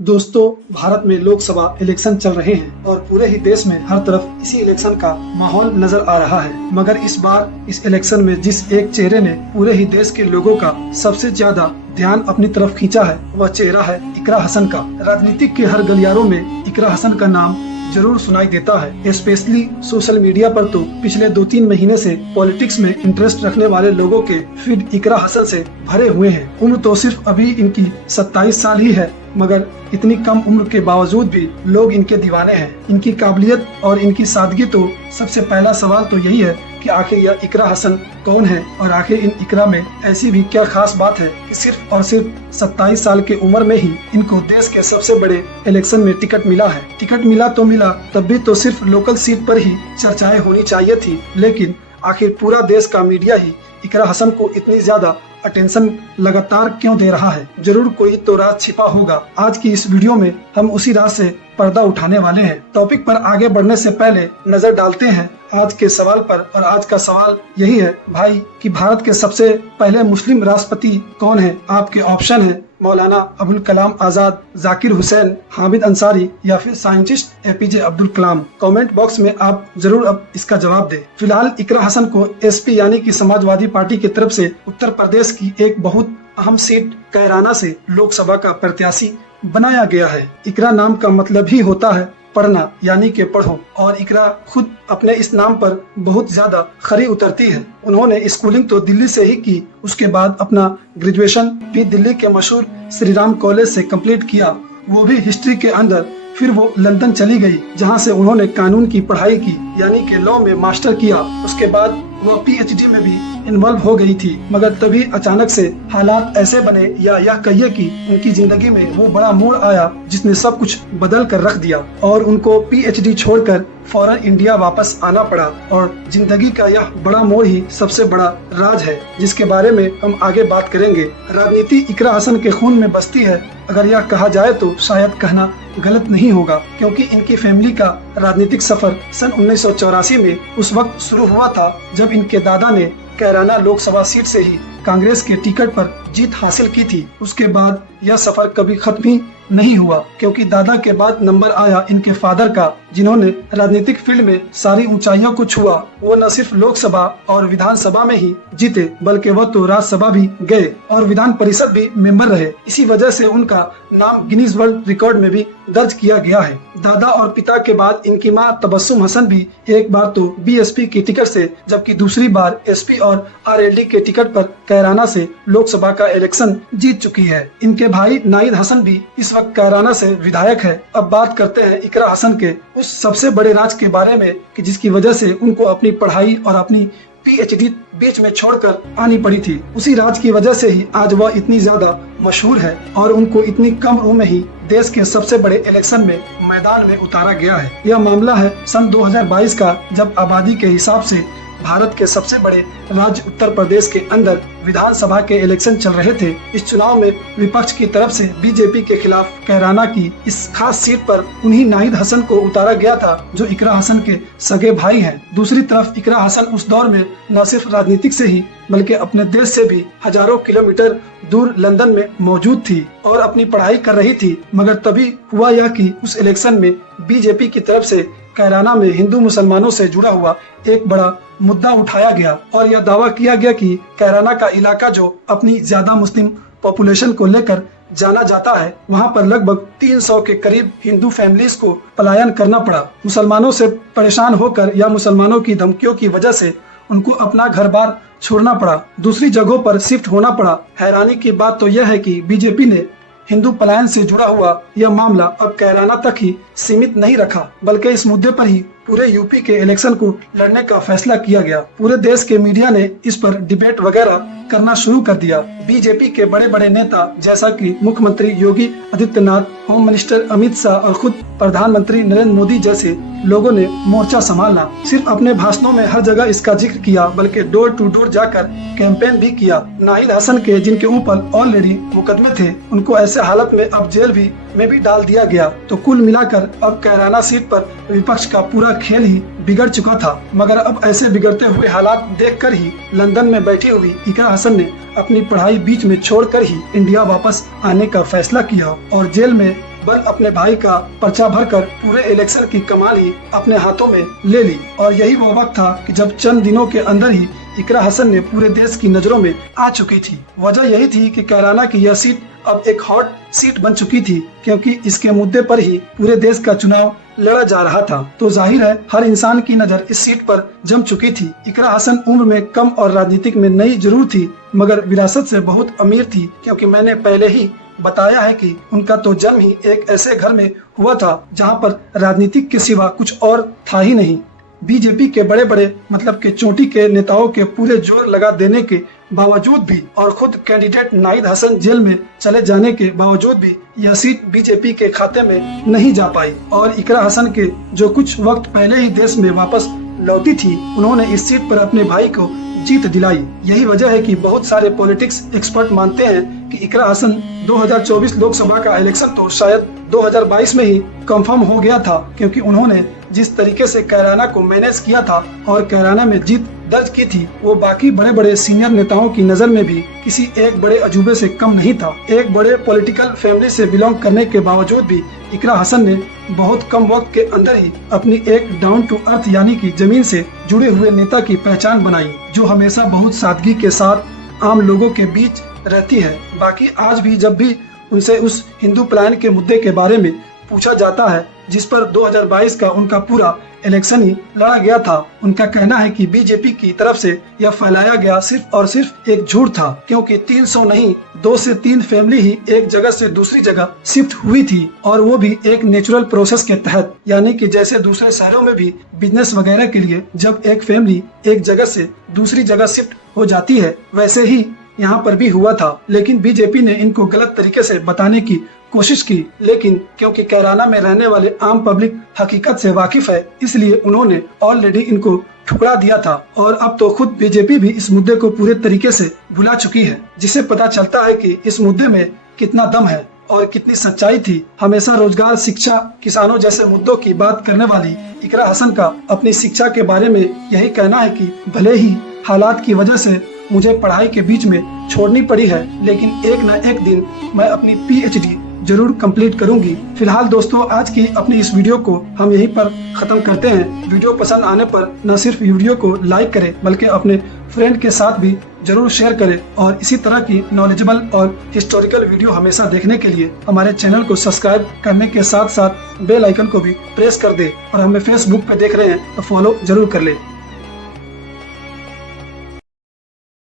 दोस्तों, भारत में लोकसभा इलेक्शन चल रहे हैं और पूरे ही देश में हर तरफ इसी इलेक्शन का माहौल नजर आ रहा है। मगर इस बार इस इलेक्शन में जिस एक चेहरे ने पूरे ही देश के लोगों का सबसे ज्यादा ध्यान अपनी तरफ खींचा है, वह चेहरा है इकरा हसन का। राजनीतिक के हर गलियारों में इकरा हसन का नाम जरूर सुनाई देता है। स्पेशली सोशल मीडिया पर तो पिछले 2-3 महीने से पॉलिटिक्स में इंटरेस्ट रखने वाले लोगों के फीड इकरा हसन से भरे हुए हैं। उम्र तो सिर्फ अभी इनकी 27 साल ही है, मगर इतनी कम उम्र के बावजूद भी लोग इनके दीवाने हैं। इनकी काबिलियत और इनकी सादगी, तो सबसे पहला सवाल तो यही है कि आखिर यह इकरा हसन कौन है और आखिर इन इकरा में ऐसी भी क्या खास बात है कि सिर्फ और सिर्फ 27 साल की उम्र में ही इनको देश के सबसे बड़े इलेक्शन में टिकट मिला है। टिकट मिला तो मिला, तब भी तो सिर्फ लोकल सीट पर ही चर्चाएं होनी चाहिए थी, लेकिन आखिर पूरा देश का मीडिया ही इकरा हसन को इतनी ज्यादा अटेंशन लगातार क्यों दे रहा है? जरूर कोई तो राज छिपा होगा। आज की इस वीडियो में हम उसी राज से पर्दा उठाने वाले हैं। टॉपिक पर आगे बढ़ने से पहले नजर डालते हैं आज के सवाल पर, और आज का सवाल यही है भाई कि भारत के सबसे पहले मुस्लिम राष्ट्रपति कौन है? आपके ऑप्शन है मौलाना अबुल कलाम आजाद, जाकिर हुसैन, हामिद अंसारी या फिर scientist APJ Abdul Kalam. Comment box में आप जरूर अब इसका जवाब दें। फिलहाल इकरा हसन को एसपी यानी कि समाजवादी पार्टी की तरफ से उत्तर प्रदेश की एक बहुत अहम सीट कैराना से लोकसभा का प्रत्याशी बनाया गया है। इकरा नाम का मतलब ही होता है पढ़ना, यानी कि पढ़ो, और इकरा खुद अपने इस नाम पर बहुत ज्यादा खरी उतरती है। उन्होंने स्कूलिंग तो दिल्ली से ही की, उसके बाद अपना ग्रेजुएशन भी दिल्ली के मशहूर श्री राम कॉलेज से कंप्लीट किया, वो भी हिस्ट्री के अंदर। फिर वो लंदन चली गई, जहां से उन्होंने कानून की पढ़ाई की, यानी कि लॉ में मास्टर किया। उसके बाद वो पीएचडी में भी इन्वॉल्व हो गई थी, मगर तभी अचानक से हालात ऐसे बने, या यह कहिए कि उनकी जिंदगी में वो बड़ा मोड़ आया जिसने सब कुछ बदल कर रख दिया, और उनको पीएचडी छोड़कर फौरन इंडिया वापस आना पड़ा। और जिंदगी का यह बड़ा मोड़ ही सबसे बड़ा राज है, जिसके बारे में हम आगे बात करेंगे। राजनीति इकरा हसन के खून में बसती है, अगर यह कहा जाए तो शायद कहना गलत नहीं होगा, क्योंकि इनकी फैमिली का राजनीतिक सफर सन 1984 में उस वक्त शुरू हुआ था जब इनके दादा ने कैराना लोकसभा सीट से ही कांग्रेस के टिकट पर जीत हासिल की थी। उसके बाद यह सफर कभी खत्म ही नहीं हुआ, क्योंकि दादा के बाद नंबर आया इनके फादर का, जिन्होंने राजनीतिक फील्ड में सारी ऊंचाइयों को छुआ। वो न सिर्फ लोकसभा और विधानसभा में ही जीते, बल्कि वह तो राज्यसभा भी गए और विधान परिषद भी मेंबर रहे। इसी वजह से उनका नाम गिनीज वर्ल्ड रिकॉर्ड में भी दर्ज किया गया है। दादा और पिता के बाद इनकी मां तबस्सुम हसन भी एक बार तो बीएसपी की टिकट से, जबकि दूसरी बार एसपी और आरएलडी के टिकट पर कैराना से लोकसभा का इलेक्शन जीत चुकी है। इनके भाई नाहिद हसन भी इस वक्त कैराना से विधायक है। अब बात करते हैं इकरा हसन के उस सबसे बड़े राज के बारे में कि जिसकी वजह से उनको अपनी पढ़ाई और अपनी पीएचडी बीच में छोड़कर आनी पड़ी थी। उसी राज की वजह से ही आज वह इतनी ज्यादा मशहूर है और उनको इतनी कम उम्र में ही देश के सबसे बड़े इलेक्शन में मैदान में उतारा गया है। यह मामला है सन 2022 का, जब आबादी के हिसाब से भारत के सबसे बड़े राज्य उत्तर प्रदेश के अंदर विधानसभा के इलेक्शन चल रहे थे। इस चुनाव में विपक्ष की तरफ से बीजेपी के खिलाफ कैराना की इस खास सीट पर उन्हीं नाहिद हसन को उतारा गया था, जो इकरा हसन के सगे भाई हैं। दूसरी तरफ इकरा हसन उस दौर में न सिर्फ राजनीतिक से ही, बल्कि अपने देश से भी हजारों किलोमीटर दूर लंदन में मौजूद थी और अपनी पढ़ाई कर रही थी। मगर तभी हुआ यह कि उस इलेक्शन में बीजेपी की तरफ से कैराना में हिंदू मुसलमानों से जुड़ा हुआ एक बड़ा मुद्दा उठाया गया और यह दावा किया गया कि कैराना का इलाका, जो अपनी ज्यादा मुस्लिम पॉपुलेशन को लेकर जाना जाता है, वहां पर लगभग 300 के करीब हिंदू फैमिलीज को पलायन करना पड़ा। मुसलमानों से परेशान होकर या मुसलमानों की धमकियों की वजह से उनको अपना घर बार छोड़ना पड़ा, दूसरी जगहों पर शिफ्ट होना पड़ा। हैरानी की बात तो यह है कि बीजेपी ने हिंदू पलायन से जुड़ा हुआ यह मामला अब कैराना तक ही सीमित नहीं रखा, बल्कि इस मुद्दे पर ही पूरे यूपी के इलेक्शन को लड़ने का फैसला किया गया। पूरे देश के मीडिया ने इस पर डिबेट वगैरह करना शुरू कर दिया। बीजेपी के बड़े बड़े नेता जैसा कि मुख्यमंत्री योगी आदित्यनाथ, होम मिनिस्टर अमित शाह और खुद प्रधानमंत्री नरेंद्र मोदी जैसे लोगों ने मोर्चा संभालना। सिर्फ अपने भाषणों में हर जगह इसका जिक्र किया, बल्कि डोर टू डोर जाकर कैंपेन भी किया। नाहिद हसन के, जिनके ऊपर ऑलरेडी मुकदमे थे, उनको ऐसे हालत में अब जेल में भी डाल दिया गया। तो कुल मिलाकर अब कैराना सीट पर विपक्ष का पूरा खेल ही बिगड़ चुका था। मगर अब ऐसे बिगड़ते हुए हालात देखकर ही लंदन में बैठी हुई इकरा हसन ने अपनी पढ़ाई बीच में छोड़कर ही इंडिया वापस आने का फैसला किया और जेल में बल अपने भाई का पर्चा भरकर पूरे इलेक्शन की कमान ही अपने हाथों में ले ली। और यही वो वक्त था कि जब चंद दिनों के अंदर ही इकरा हसन ने पूरे देश की नजरों में आ चुकी थी। वजह यही थी कि कैराना की यह सीट अब एक हॉट सीट बन चुकी थी, क्योंकि इसके मुद्दे पर ही पूरे देश का चुनाव लड़ा जा रहा था। तो जाहिर है हर इंसान की नजर इस सीट पर जम चुकी थी। इकरा हसन उम्र में कम और राजनीतिक में नई जरूर थी, मगर विरासत से बहुत अमीर थी, क्योंकि मैंने पहले ही बताया है कि उनका तो जन्म ही एक ऐसे घर में हुआ था जहां पर राजनीतिक के सिवा कुछ और था ही नहीं। बीजेपी के बड़े बड़े मतलब के चोटी के नेताओं के पूरे जोर लगा देने के बावजूद भी और खुद कैंडिडेट नाहिद हसन जेल में चले जाने के बावजूद भी यह सीट बीजेपी के खाते में नहीं जा पाई। और इकरा हसन के जो कुछ वक्त पहले ही देश में वापस लौटी थी, उन्होंने इस सीट पर अपने भाई को जीत दिलाई। यही वजह है कि बहुत सारे पॉलिटिक्स एक्सपर्ट मानते हैं कि इकरा हसन 2024 लोकसभा का इलेक्शन तो शायद 2022 में ही कंफर्म हो गया था, क्योंकि उन्होंने जिस तरीके से कैराना को मैनेज किया था और कैराना में जीत दर्ज की थी, वो बाकी बड़े बड़े सीनियर नेताओं की नजर में भी किसी एक बड़े अजूबे से कम नहीं था। एक बड़े पॉलिटिकल फैमिली से बिलोंग करने के बावजूद भी इकरा हसन ने बहुत कम वक्त के अंदर ही अपनी एक डाउन टू अर्थ यानी कि जमीन से जुड़े हुए नेता की पहचान बनाई, जो हमेशा बहुत सादगी के साथ आम लोगों के बीच रहती है। बाकी आज भी जब भी उनसे उस हिंदू पलायन के मुद्दे के बारे में पूछा जाता है, जिस पर 2022 का उनका पूरा इलेक्शन ही लड़ा गया था, उनका कहना है कि बीजेपी की तरफ से यह फैलाया गया सिर्फ और सिर्फ एक झूठ था, क्योंकि 300 नहीं 2 से 3 फैमिली ही एक जगह से दूसरी जगह शिफ्ट हुई थी, और वो भी एक नेचुरल प्रोसेस के तहत। यानी कि जैसे दूसरे शहरों में भी बिजनेस वगैरह के लिए जब एक फैमिली एक जगह से दूसरी जगह शिफ्ट हो जाती है, वैसे ही यहाँ पर भी हुआ था। लेकिन बीजेपी ने इनको गलत तरीके से बताने की कोशिश की, लेकिन क्योंकि कैराना में रहने वाले आम पब्लिक हकीकत से वाकिफ है, इसलिए उन्होंने ऑलरेडी इनको ठुकरा दिया था। और अब तो खुद बीजेपी भी इस मुद्दे को पूरे तरीके से भुला चुकी है, जिससे पता चलता है कि इस मुद्दे में कितना दम है और कितनी सच्चाई थी। हमेशा रोजगार, शिक्षा, किसानों जैसे मुद्दों की बात करने वाली इकरा हसन का अपनी शिक्षा के बारे में यही कहना है कि भले ही हालात की वजह से मुझे पढ़ाई के बीच में छोड़नी पड़ी है, लेकिन एक न एक दिन मैं अपनी PhD जरूर कंप्लीट करूंगी। फिलहाल दोस्तों, आज की अपनी इस वीडियो को हम यहीं पर खत्म करते हैं। वीडियो पसंद आने पर न सिर्फ वीडियो को लाइक करें, बल्कि अपने फ्रेंड के साथ भी जरूर शेयर करें। और इसी तरह की नॉलेजेबल और हिस्टोरिकल वीडियो हमेशा देखने के लिए हमारे चैनल को सब्सक्राइब करने के साथ साथ बेल आइकन को भी प्रेस कर दे। और हमें फेसबुक पे देख रहे हैं तो फॉलो जरूर कर ले।